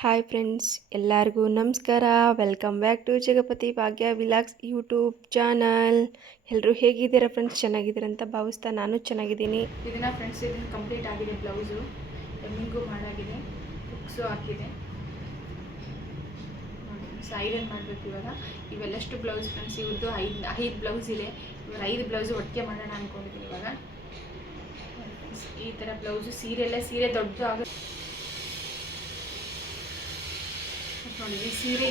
Hi friends, ಎಲ್ಲರಿಗೂ ನಮಸ್ಕಾರ. Welcome back to Jagapathi Bhagya vlogs YouTube channel. ಎಲ್ಲರೂ ಹೇಗಿದ್ದೀರಾ ಫ್ರೆಂಡ್ಸ್? ಚೆನ್ನಾಗಿದ್ದೀರಾ ಅಂತ ಭಾವಿಸ್ತಾ ನಾನು ಚೆನ್ನಾಗಿದ್ದೀನಿ. ಇದನ್ನ ಫ್ರೆಂಡ್ಸ್ ಇದನ್ನು ಕಂಪ್ಲೀಟ್ ಆಗಿದೆ. ಬ್ಲೌಸು ಎಮ್ಮಿಂಗು ಮಾಡಾಗಿದೆ, ಹುಕ್ಸು ಹಾಕಿದೆ. ಐರನ್ ಮಾಡಬೇಕು ಇವಾಗ. ಇವೆಲ್ಲಷ್ಟು ಬ್ಲೌಸ್ ಫ್ರೆಂಡ್ಸ್, ಇವ್ರದ್ದು ಐದು ಬ್ಲೌಸ್ ಇದೆ. ಇವಾಗ 5 ಬ್ಲೌಸು ಒಟ್ಟಿಗೆ ಮಾಡೋಣ ಅಂದ್ಕೊಂಡಿದ್ದೀನಿ ಇವಾಗ. ಈ ಥರ ಬ್ಲೌಸು ಸೀರೆ ದೊಡ್ಡದು ಆಗುತ್ತೆ ನೋಡಿ.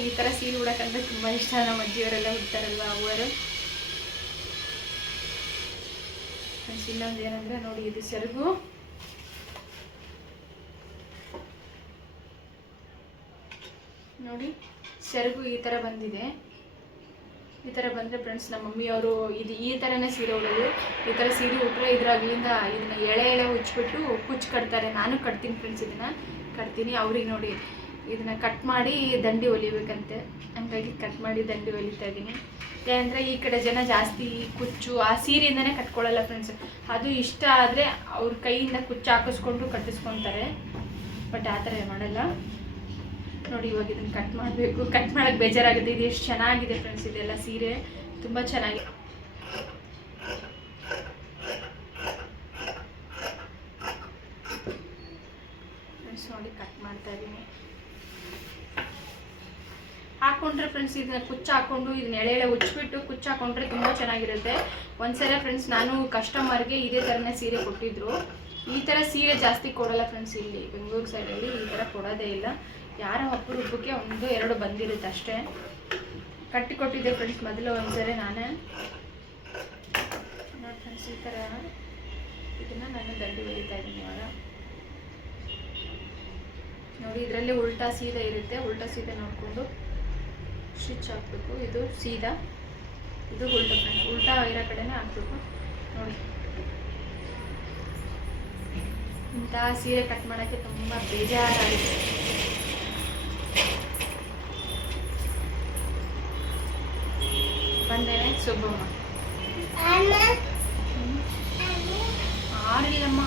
ಈ ಥರ ಸೀರೆ ಉಡೋಕ್ಕಂದ್ರೆ ತುಂಬ ಇಷ್ಟ. ನಮ್ಮ ಅಜ್ಜಿಯವರೆಲ್ಲ ಉಡ್ತಾರಲ್ವ ಅವರು. ಇನ್ನೊಂದು ಏನಂದರೆ ನೋಡಿ, ಇದು ಸೆರಗು ನೋಡಿ. ಸೆರಗು ಈ ಥರ ಬಂದಿದೆ. ಈ ಥರ ಬಂದರೆ ಫ್ರೆಂಡ್ಸ್, ನಮ್ಮ ಮಮ್ಮಿಯವರು ಈ ಥರನೇ ಸೀರೆ ಉಡೋದು. ಈ ಥರ ಸೀರೆ ಉಟ್ಟರೆ ಇದರಾಗ್ಲಿಂದ ಇದನ್ನು ಎಳೆ ಉಚ್ಚಿಬಿಟ್ಟು ಕುಚ್ಚು ಕಟ್ತಾರೆ. ನಾನು ಕಟ್ತೀನಿ ಫ್ರೆಂಡ್ಸ್, ಇದನ್ನು ಕಟ್ತೀನಿ. ಅವ್ರಿಗೆ ನೋಡಿ ಇದನ್ನು ಕಟ್ ಮಾಡಿ ದಂಡಿ ಹೊಲಿಬೇಕಂತೆ, ಹಂಗಾಗಿ ಕಟ್ ಮಾಡಿ ದಂಡಿ ಹೊಲಿತಾ ಇದ್ದೀನಿ. ಯಾಕಂದರೆ ಈ ಕಡೆ ಜನ ಜಾಸ್ತಿ ಕುಚ್ಚು ಆ ಸೀರೆಯಿಂದನೇ ಕಟ್ಕೊಳ್ಳಲ್ಲ ಫ್ರೆಂಡ್ಸ್. ಅದು ಇಷ್ಟ ಆದರೆ ಅವ್ರ ಕೈಯಿಂದ ಕುಚ್ಚು ಹಾಕಿಸ್ಕೊಂಡು ಕಟ್ಟಿಸ್ಕೊತಾರೆ. ಬಟ್ ಆ ಥರ ಮಾಡಲ್ಲ ನೋಡಿ. ಇವಾಗ ಇದನ್ನು ಕಟ್ ಮಾಡಬೇಕು. ಕಟ್ ಮಾಡೋಕ್ಕೆ ಬೇಜಾರಾಗುತ್ತೆ. ಇದು ಎಷ್ಟು ಚೆನ್ನಾಗಿದೆ ಫ್ರೆಂಡ್ಸ್, ಇದೆಲ್ಲ ಸೀರೆ ತುಂಬ ಚೆನ್ನಾಗಿದೆ. ಫ್ರೆಂಡ್ಸ್ ನೋಡಿ, ಕಟ್ ಮಾಡ್ತಾ ಇದ್ದೀನಿ. ಹಾಕೊಂಡ್ರೆ ಫ್ರೆಂಡ್ಸ್, ಇದನ್ನ ಕುಚ್ಚು ಹಾಕೊಂಡು ಇದನ್ನ ಎಳೆ ಉಚ್ಚಿಬಿಟ್ಟು ಕುಚ್ಚು ಹಾಕೊಂಡ್ರೆ ತುಂಬ ಚೆನ್ನಾಗಿರುತ್ತೆ. ಒಂದ್ಸಲ ಫ್ರೆಂಡ್ಸ್, ನಾನು ಕಸ್ಟಮರ್ಗೆ ಇದೇ ಥರನೇ ಸೀರೆ ಕೊಟ್ಟಿದ್ರು. ಈ ಥರ ಸೀರೆ ಜಾಸ್ತಿ ಕೊಡಲ್ಲ ಫ್ರೆಂಡ್ಸ್. ಇಲ್ಲಿ ಬೆಂಗಳೂರು ಸೈಡಲ್ಲಿ ಈ ಥರ ಕೊಡೋದೇ ಇಲ್ಲ. ಯಾರೋ ಒಬ್ಬಕ್ಕೆ 1-2 ಬಂದಿರುತ್ತೆ ಅಷ್ಟೇ. ಕಟ್ಟಿ ಕೊಟ್ಟಿದ್ದೆ ಫ್ರೆಂಡ್ಸ್ ಮೊದಲು ಒಂದ್ಸರಿ ನಾನೇ ನೋಡಿ ಫ್ರೆಂಡ್ಸ್. ಈ ಥರ ಇದನ್ನು ನಾನು ದಂಡಿ ಹೊಲಿತಾ ಇದ್ದೀನಿ ಇವಾಗ ನೋಡಿ. ಇದರಲ್ಲಿ ಉಲ್ಟಾ ಸೀದಾ ಇರುತ್ತೆ. ಉಲ್ಟಾ ಸೀದಾ ನೋಡಿಕೊಂಡು ಸ್ಟಿಚ್ ಹಾಕಬೇಕು. ಇದು ಸೀದಾ, ಇದು ಉಲ್ಟಾ ಫ್ರೆಂಡ್ಸ್. ಉಲ್ಟಾ ಇರೋ ಕಡೆನೇ ಹಾಕಬೇಕು ನೋಡಿ. ಇಂಥ ಸೀರೆ ಕಟ್ ಮಾಡೋಕ್ಕೆ ತುಂಬ ಬೇಜಾರಾಗಿದೆ. ಬಂದೇನೆ ಸುಬ್ಬಮ್ಮ ಆರಿಲ್ಲಮ್ಮ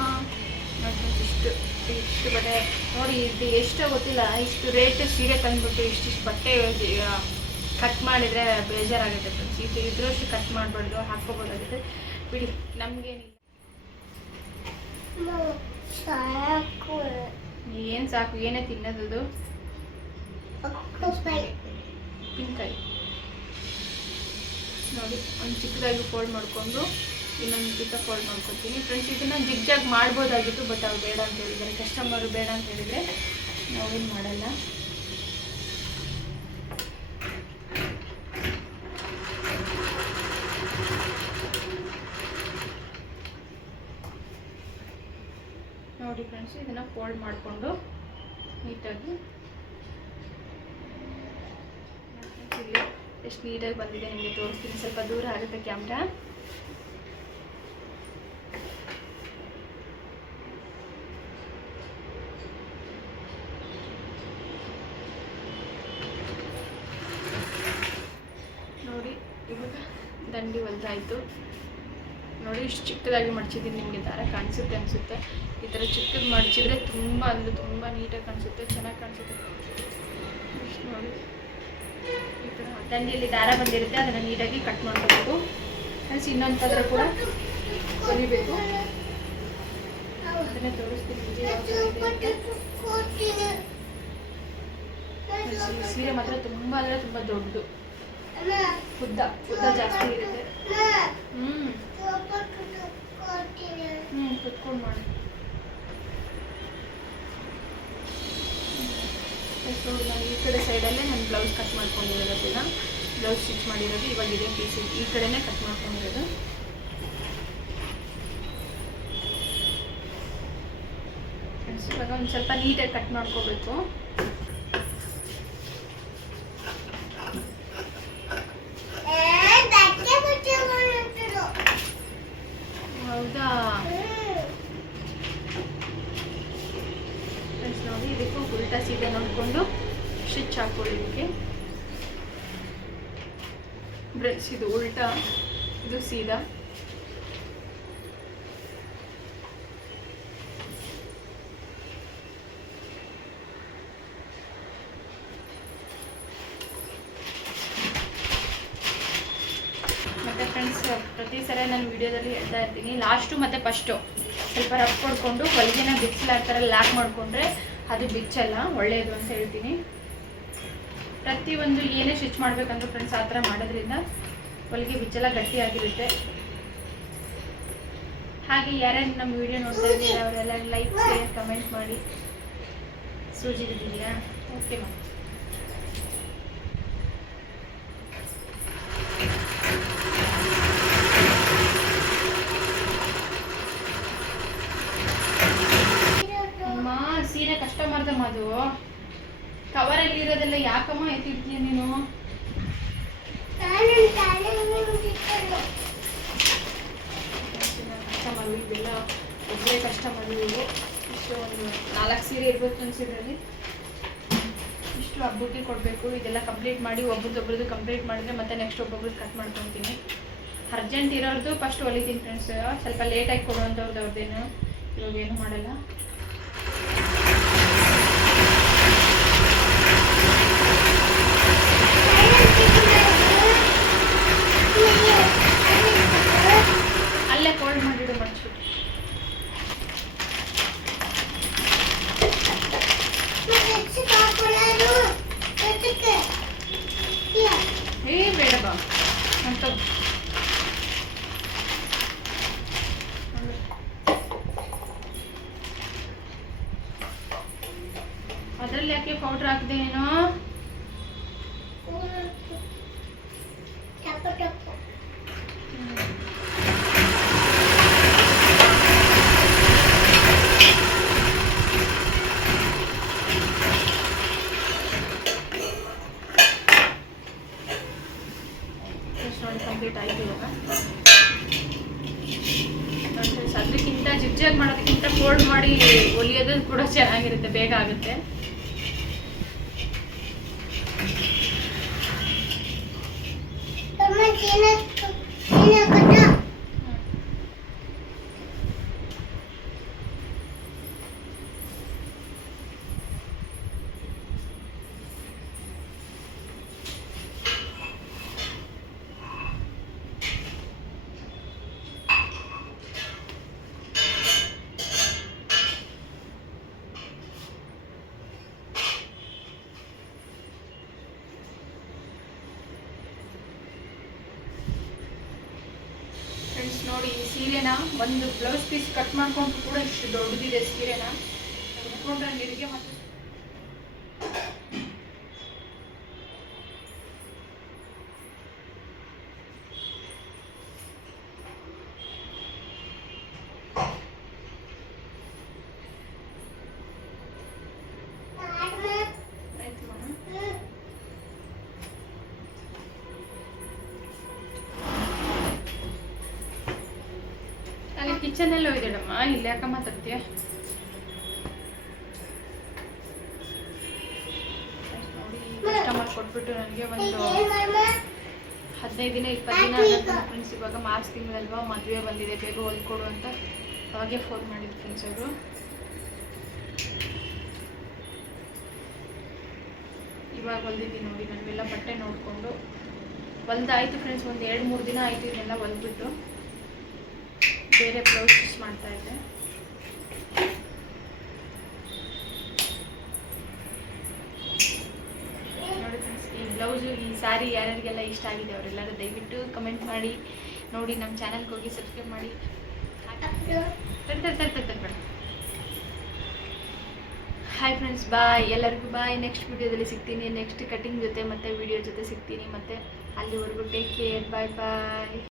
ನೋಡಿ. ಇಷ್ಟು ಬಟ್ಟೆ ನೋಡಿ. ಇದು ಎಷ್ಟೋ ಗೊತ್ತಿಲ್ಲ, ಇಷ್ಟು ರೇಟ್ ಸೀರೆ ತಂದ್ಬಿಟ್ಟು ಇಷ್ಟಿಷ್ಟು ಬಟ್ಟೆ ಕಟ್ ಮಾಡಿದರೆ ಬೇಜಾರಾಗುತ್ತೆ ಫ್ರೆಂಡ್ಸ್. ಇದ್ರಷ್ಟು ಕಟ್ ಮಾಡಬಾರ್ದು, ಹಾಕ್ಕೋಬೋದಾಗುತ್ತೆ ಬಿಡಿ, ನಮಗೇನಿಲ್ಲ. ಏನು ಸಾಕು, ಏನೇ ತಿನ್ನೋದು. ಪಿಂಕಾಯಿ ನೋಡಿ, ಒಂದು ಚಿಕ್ಕದಾಗಿ ಫೋಲ್ಡ್ ಮಾಡಿಕೊಂಡು ಇನ್ನೊಂದು ಚಿಕ್ಕ ಫೋಲ್ಡ್ ಮಾಡ್ಕೊತೀನಿ ಫ್ರೆಂಡ್ಸ್. ಇದನ್ನು ಜಿಗ್ಜಾಗ್ ಮಾಡ್ಬೋದಾಗಿತ್ತು, ಬಟ್ ಅವ್ರು ಬೇಡ ಅಂತ ಹೇಳಿದ್ದಾರೆ. ಕಸ್ಟಮರು ಬೇಡ ಅಂತ ಹೇಳಿದರೆ ನಾವೇನು ಮಾಡಲ್ಲ. ನೋಡಿ ಫ್ರೆಂಡ್ಸ್, ಇದನ್ನು ಫೋಲ್ಡ್ ಮಾಡಿಕೊಂಡು ನೀಟಾಗಿ ಇಲ್ಲಿ ಎಷ್ಟು ನೀಟಾಗಿ ಬಂದಿದೆ ನಿಮಗೆ ತೋರಿಸ್ತೀನಿ. ಸ್ವಲ್ಪ ದೂರ ಆಗುತ್ತೆ ಕ್ಯಾಮ್ರಾ. ನೋಡಿ ಇವಾಗ ದಂಡಿ ಹೊಲ್ದಾಯಿತು ನೋಡಿ. ಇಷ್ಟು ಚಿಕ್ಕದಾಗಿ ಮಡಚಿದ್ದೀನಿ. ನಿಮಗೆ ದಾರ ಕಾಣಿಸುತ್ತೆ ಅನಿಸುತ್ತೆ. ಈ ಥರ ಚಿಕ್ಕದು ಮಡಚಿದ್ರೆ ತುಂಬ ನೀಟಾಗಿ ಕಾಣಿಸುತ್ತೆ, ಚೆನ್ನಾಗಿ ಕಾಣಿಸುತ್ತೆ. ಇಷ್ಟು ನೋಡಿ, ಈ ಥರ ದಂಡಿಯಲ್ಲಿ ದಾರ ಬಂದಿರುತ್ತೆ, ಅದನ್ನು ನೀಟಾಗಿ ಕಟ್ ಮಾಡ್ಕೋಬೇಕು ಫ್ರೆಂಡ್ಸ್. ಇನ್ನೊಂದು ಪದರ ಕೂಡ ಹೊಲಿಬೇಕು, ಅದನ್ನೇ ತೋರಿಸ್ತೀನಿ. ಸೀರೆ ಮಾತ್ರ ತುಂಬ ಅಂದರೆ ತುಂಬ ದೊಡ್ಡದು, ಉದ್ದ ಜಾಸ್ತಿ ಇರುತ್ತೆ. ಕುತ್ಕೊಂಡು ಮಾಡಿ. ನಾನು ಈ ಕಡೆ ಸೈಡಲ್ಲೇ ನಾನು ಬ್ಲೌಸ್ ಕಟ್ ಮಾಡ್ಕೊಂಡಿರೋದನ್ನ, ಬ್ಲೌಸ್ ಸ್ಟಿಚ್ ಮಾಡಿರೋದು ಇವಾಗ ಇದೇ ಪೀಸ್ ಈ ಕಡೆನೇ ಕಟ್ ಮಾಡ್ಕೊಂಡಿರೋದು. ಫ್ರೆಂಡ್ಸ್, ಇವಾಗ ಒಂದು ಸ್ವಲ್ಪ ನೀಟಾಗಿ ಕಟ್ ಮಾಡ್ಕೋಬೇಕು. ಹೌದಾ ಫ್ರೆಂಡ್ಸ್ ನೋಡಿ, ಇದಕ್ಕೂ ಉಲ್ಟಾ ಸೀದಾ ನೋಡಿಕೊಂಡು ಸ್ಟಿಚ್ ಹಾಕೊಳ್ಳೋದಕ್ಕೆ. ಫ್ರೆಂಡ್ಸ್, ಇದು ಉಲ್ಟಾ, ಇದು ಸೀದಾ. ವಿಡಿಯೋದಲ್ಲಿ ಹೇಳ್ತಾ ಇರ್ತೀನಿ. ಲಾಸ್ಟು ಮತ್ತು ಫಸ್ಟು ಸ್ವಲ್ಪ ರಫ್ ಕೊಡ್ಕೊಂಡು ಹೊಲಿಗೆನ ಬಿಚ್ಚಲಾಗ್ತಾರೆ ಲಾಕ್ ಮಾಡಿಕೊಂಡ್ರೆ ಅದು ಬಿಚ್ಚಲ್ಲ, ಒಳ್ಳೆಯದು ಅಂತ ಹೇಳ್ತೀನಿ. ಪ್ರತಿಯೊಂದು ಏನೇ ಸ್ಟಿಚ್ ಮಾಡಬೇಕಂದ್ರೂ ಫ್ರೆಂಡ್ಸ್ ಆ ಥರ ಮಾಡೋದ್ರಿಂದ ಹೊಲಿಗೆ ಬಿಚ್ಚಲ್ಲ, ಗಟ್ಟಿಯಾಗಿರುತ್ತೆ. ಹಾಗೆ ಯಾರ್ಯಾರು ನಮ್ಮ ವಿಡಿಯೋ ನೋಡ್ತಾ ಇದ್ದೀರಾ ಅವರೆಲ್ಲ ಲೈಕ್ ಶೇರ್ ಕಮೆಂಟ್ ಮಾಡಿ. ಸೂಜಿ ಬಿದ್ದಿದೆಯಾ? Okay ma'am. ಅಮ್ಮ ಸೀರೆ ಕಷ್ಟ ಮಾಡ್ದಮ್ಮ, ಅದು ಕವರಲ್ಲಿ ಇರೋದೆಲ್ಲ ಯಾಕಮ್ಮ ಎತ್ತಿಡ್ತೀಯ ನೀನು? ಕಸ್ಟಮರ್ ಇದೆಲ್ಲ ಒಬ್ಬರೇ ಕಸ್ಟಮರ್ ಇವು. ಇಷ್ಟು ಒಂದು 4 ಸೀರೆ ಇರ್ಬೋದು ಅನ್ಸಿದ್ರಲ್ಲಿ. ಇಷ್ಟು ಹಬ್ಬಕ್ಕೆ ಕೊಡಬೇಕು. ಇದೆಲ್ಲ ಕಂಪ್ಲೀಟ್ ಮಾಡಿ ಒಬ್ಬರದ್ದು ಕಂಪ್ಲೀಟ್ ಮಾಡಿದ್ರೆ ಮತ್ತೆ ನೆಕ್ಸ್ಟ್ ಒಬ್ಬೊಬ್ರದ್ದು ಕಟ್ ಮಾಡ್ಕೊತೀನಿ. ಅರ್ಜೆಂಟ್ ಇರೋರ್ದು ಫಸ್ಟ್ ಹೊಲಿತೀನಿ ಫ್ರೆಂಡ್ಸ್. ಸ್ವಲ್ಪ ಲೇಟಾಗಿ ಕೊಡುವಂಥವ್ರದ್ದು ಅವ್ರದ್ದೇನು ಇವಾಗ ಏನು ಮಾಡಲ್ಲ. ಅಲ್ಲೇ ಫೋಲ್ಡ್ ಮಾಡಿಡು ಮನ್ಸು. ಬೇಡ ಬಾ ಅಂತ ಅದ್ರಲ್ಲಿ ಯಾಕೆ ಪೌಡ್ರ್ ಹಾಕಿದೆ ನೀನು? ನೋಡಿ ಕಂಪ್ಲೀಟ್ ಆಯ್ತು ಇವಾಗ. ಅದಕ್ಕಿಂತ ಜಿಗ್ಜಾಗ್ ಮಾಡೋದಕ್ಕಿಂತ ಫೋಲ್ಡ್ ಮಾಡಿ ಹೊಲಿಯೋದು ಕೂಡ ಚೆನ್ನಾಗಿರುತ್ತೆ, ಬೇಗ ಆಗುತ್ತೆ. ಫ್ರೆಂಡ್ಸ್ ನೋಡಿ, ಈ ಸೀರೆನ ಒಂದು ಬ್ಲೌಸ್ ಪೀಸ್ ಕಟ್ ಮಾಡ್ಕೊಂಡು ಕೂಡ ಇಷ್ಟು ದೊಡ್ಡದಿದೆ ಸೀರೆನ ಕಟ್ಕೊಂಡ್ರೆ ನಿರಿಗೆ ಮತ್ತೆ ಕಿಚನ್ ಎಲ್ಲ ಹೋಯ್ದಮ್ಮ. ಇಲ್ಲಿ ಯಾಕ ಮಾತಾಡ್ತೀಯ? ನೋಡಿ, ಕಸ್ಟಮರ್ ಕೊಟ್ಬಿಟ್ಟು ನನಗೆ ಒಂದು 15 ದಿನ 20 ದಿನ ಆಗುತ್ತೆ ಫ್ರೆಂಡ್ಸ್. ಇವಾಗ ಮಾರ್ಚ್ ತಿಂಗಳಲ್ವಾ, ಮದುವೆ ಬಂದಿದೆ, ಬೇಗ ಹೊಲ್ಕೊಡು ಅಂತ ಅವಾಗೆ ಫೋನ್ ಮಾಡಿದ್ರು ಫ್ರೆಂಡ್ಸ್ ಅವರು. ಇವಾಗ ಹೊಲ್ದಿದ್ದೀನಿ ನೋಡಿ. ನಾವೆಲ್ಲ ಬಟ್ಟೆ ನೋಡಿಕೊಂಡು ಹೊಲ್ದಾಯ್ತು ಫ್ರೆಂಡ್ಸ್. ಒಂದು 2-3 ದಿನ ಆಯಿತು ಇದನ್ನೆಲ್ಲ ಹೊಲ್ಬಿಟ್ಟು. ಬೇರೆ ಬ್ಲೌಸ್ ಸ್ಟಿಚ್ ಮಾಡ್ತಾ ಇದ್ದೆ. ನೋಡಿ ಫ್ರೆಂಡ್ಸ್, ಈ ಬ್ಲೌಸು ಈ ಸ್ಯಾರಿ ಯಾರ್ಯಾರಿಗೆಲ್ಲ ಇಷ್ಟ ಆಗಿದೆ ಅವರೆಲ್ಲರೂ ದಯವಿಟ್ಟು ಕಮೆಂಟ್ ಮಾಡಿ. ನೋಡಿ, ನಮ್ಮ ಚಾನಲ್ಗೆ ಹೋಗಿ ಸಬ್ಸ್ಕ್ರೈಬ್ ಮಾಡಿ. ಹಾಯ್ ಫ್ರೆಂಡ್ಸ್, ಬಾಯ್ ಎಲ್ಲರಿಗೂ ಬಾಯ್. ನೆಕ್ಸ್ಟ್ ವಿಡಿಯೋದಲ್ಲಿ ಸಿಗ್ತೀನಿ. ನೆಕ್ಸ್ಟ್ ಕಟಿಂಗ್ ಜೊತೆ ಮತ್ತು ವಿಡಿಯೋ ಜೊತೆ ಸಿಗ್ತೀನಿ. ಮತ್ತು ಅಲ್ಲಿವರೆಗೂ ಟೇಕ್ ಕೇರ್. ಬಾಯ್ ಬಾಯ್.